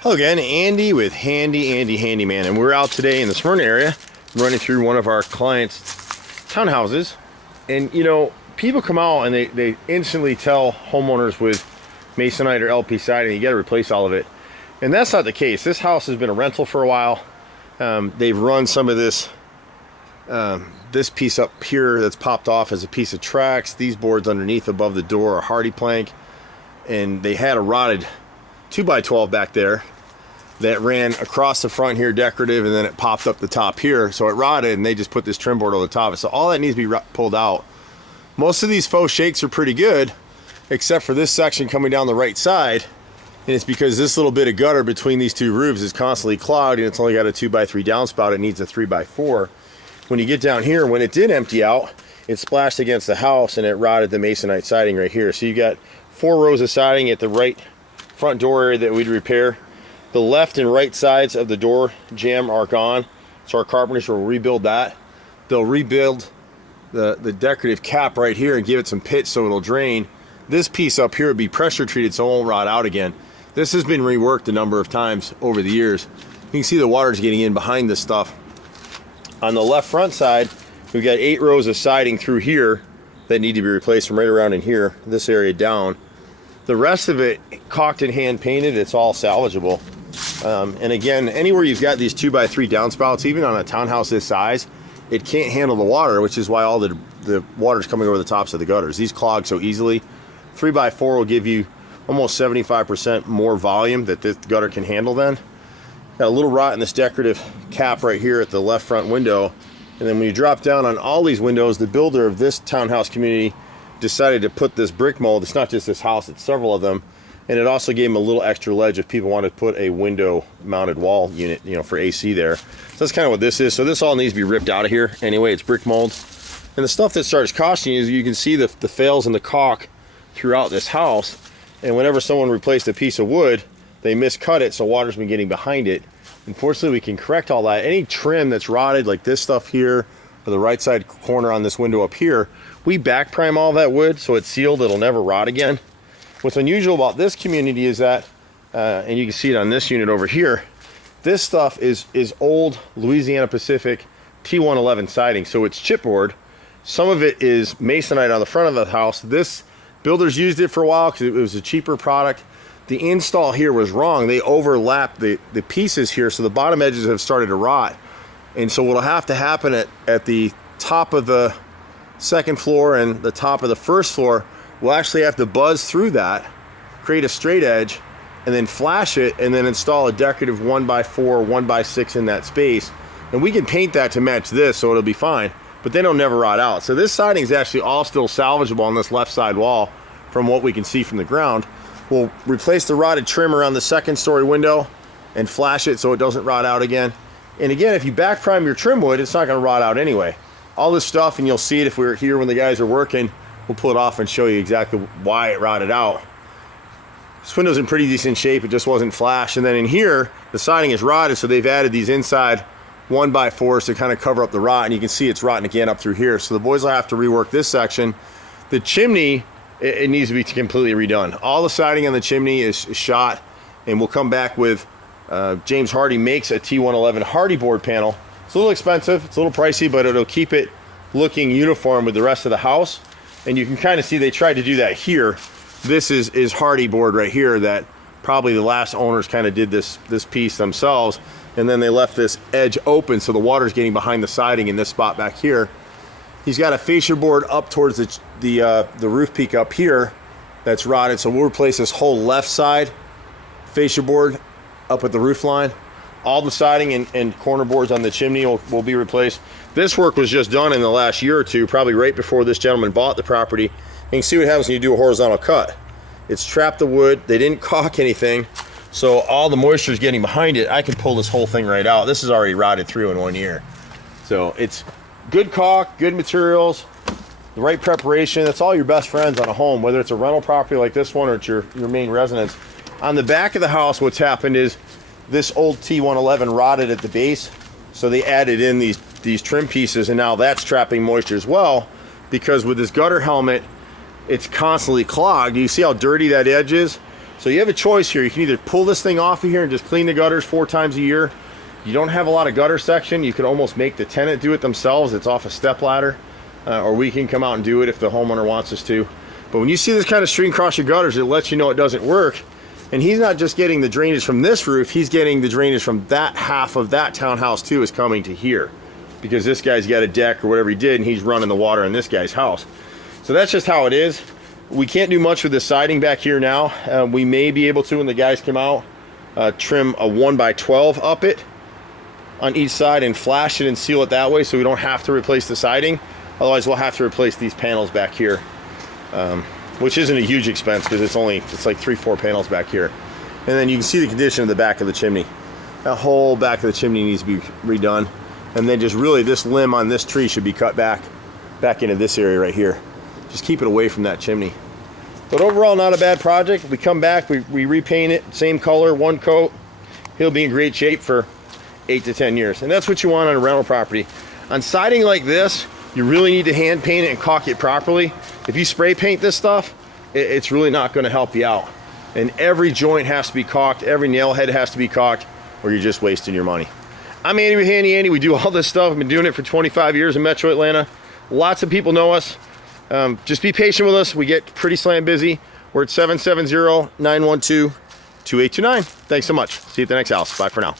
Hello again, Andy with Handy Andy Handyman, and we're out today in the Smyrna area running through one of our clients' townhouses. And you know, people come out and they instantly tell homeowners with masonite or LP siding, you got to replace all of it. And that's not the case. This house has been a rental for a while. They've run some of this this piece up here that's popped off as a piece of tracks. These boards underneath above the door are hardy plank, and they had a rotted 2x12 back there that ran across the front here decorative, and then it popped up the top here, so it rotted, and they just put this trim board over the top. So all that needs to be pulled out. Most of these faux shakes are pretty good, except for this section coming down the right side, and it's because this little bit of gutter between these two roofs is constantly clogged, and it's only got a 2x3 downspout. It needs a 3x4. When you get down here, when it did empty out, it splashed against the house and it rotted the masonite siding right here. So you got 4 rows of siding at the right front door area that we'd repair. The left and right sides of the door jamb are gone, so our carpenters will rebuild that. They'll rebuild the decorative cap right here and give it some pitch so it'll drain. This piece up here would be pressure treated so it won't rot out again. This has been reworked a number of times over the years. You can see the water's getting in behind this stuff. On the left front side, we've got 8 rows of siding through here that need to be replaced from right around in here, this area down. The rest of it, caulked and hand painted, it's all salvageable. And again, anywhere you've got these 2x3 downspouts, even on a townhouse this size, it can't handle the water, which is why all the water's coming over the tops of the gutters. These clog so easily. 3x4 will give you almost 75% more volume that this gutter can handle then. Got a little rot in this decorative cap right here at the left front window. And then when you drop down on all these windows, the builder of this townhouse community decided to put this brick mold. It's not just this house, it's several of them. And it also gave them a little extra ledge if people wanted to put a window mounted wall unit, you know, for AC there. So that's kind of what this is. So this all needs to be ripped out of here. Anyway, it's brick mold. And the stuff that starts costing you is you can see the fails in the caulk throughout this house. And whenever someone replaced a piece of wood, they miscut it, so water's been getting behind it. Unfortunately, we can correct all that. Any trim that's rotted, like this stuff here, or the right side corner on this window up here, we back prime all that wood so it's sealed, it'll never rot again. What's unusual about this community is that, and you can see it on this unit over here, this stuff is old Louisiana Pacific T-111 siding, so it's chipboard. Some of it is masonite on the front of the house. This builders used it for a while because it was a cheaper product. The install here was wrong. They overlapped the pieces here, so the bottom edges have started to rot. And so what'll have to happen at the top of the second floor and the top of the first floor, we'll actually have to buzz through that, create a straight edge, and then flash it, and then install a decorative 1x4, 1x6 in that space. And we can paint that to match this, so it'll be fine, but then it'll never rot out. So this siding is actually all still salvageable on this left side wall from what we can see from the ground. We'll replace the rotted trim around the second story window and flash it so it doesn't rot out again. And again, if you back prime your trim wood, it's not gonna rot out anyway. All this stuff, and you'll see it if we're here when the guys are working, we'll pull it off and show you exactly why it rotted out. This window's in pretty decent shape, it just wasn't flashed. And then in here, the siding is rotted, so they've added these inside 1x4s to kind of cover up the rot, and you can see it's rotting again up through here. So the boys will have to rework this section. The chimney, it needs to be completely redone. All the siding on the chimney is shot, and we'll come back with, James Hardy makes a T-111 Hardy board panel. It's a little expensive, it's a little pricey, but it'll keep it looking uniform with the rest of the house. And you can kind of see they tried to do that here. This is Hardy board right here that probably the last owners kind of did this piece themselves, and then they left this edge open so the water's getting behind the siding in this spot back here. He's got a fascia board up towards the roof peak up here that's rotted, so we'll replace this whole left side fascia board up at the roof line. All the siding and corner boards on the chimney will be replaced. This work was just done in the last year or two, probably right before this gentleman bought the property. You can see what happens when you do a horizontal cut. It's trapped the wood, they didn't caulk anything, so all the moisture is getting behind it. I can pull this whole thing right out. This is already rotted through in 1 year. So it's good caulk, good materials, the right preparation. That's all your best friends on a home, whether it's a rental property like this one or it's your main residence. On the back of the house, what's happened is this old T-111 rotted at the base, so they added in these trim pieces, and now that's trapping moisture as well, because with this gutter helmet, it's constantly clogged. You see how dirty that edge is? So you have a choice here. You can either pull this thing off of here and just clean the gutters 4 times a year. You don't have a lot of gutter section. You could almost make the tenant do it themselves. It's off a step ladder. Or we can come out and do it if the homeowner wants us to. But when you see this kind of stream across your gutters, it lets you know it doesn't work. And he's not just getting the drainage from this roof, he's getting the drainage from that half of that townhouse too, is coming to here. Because this guy's got a deck or whatever he did, and he's running the water in this guy's house. So that's just how it is. We can't do much with the siding back here now. We may be able to, when the guys come out, trim a 1x12 up it on each side and flash it and seal it that way, so we don't have to replace the siding. Otherwise we'll have to replace these panels back here, which isn't a huge expense because it's like 3-4 panels back here. And then you can see the condition of the back of the chimney. That whole back of the chimney needs to be redone. And then just really this limb on this tree should be cut back into this area right here. Just keep it away from that chimney. But overall, not a bad project. We come back, we repaint it, same color, 1 coat. He'll be in great shape for 8 to 10 years. And that's what you want on a rental property. On siding like this, you really need to hand paint it and caulk it properly. If you spray paint this stuff, it's really not going to help you out. And every joint has to be caulked, every nail head has to be caulked, or you're just wasting your money. I'm Andy with Handy Andy. We do all this stuff. I've been doing it for 25 years in Metro Atlanta. Lots of people know us. Just be patient with us. We get pretty slam busy. We're at 770-912-2829. Thanks so much. See you at the next house. Bye for now.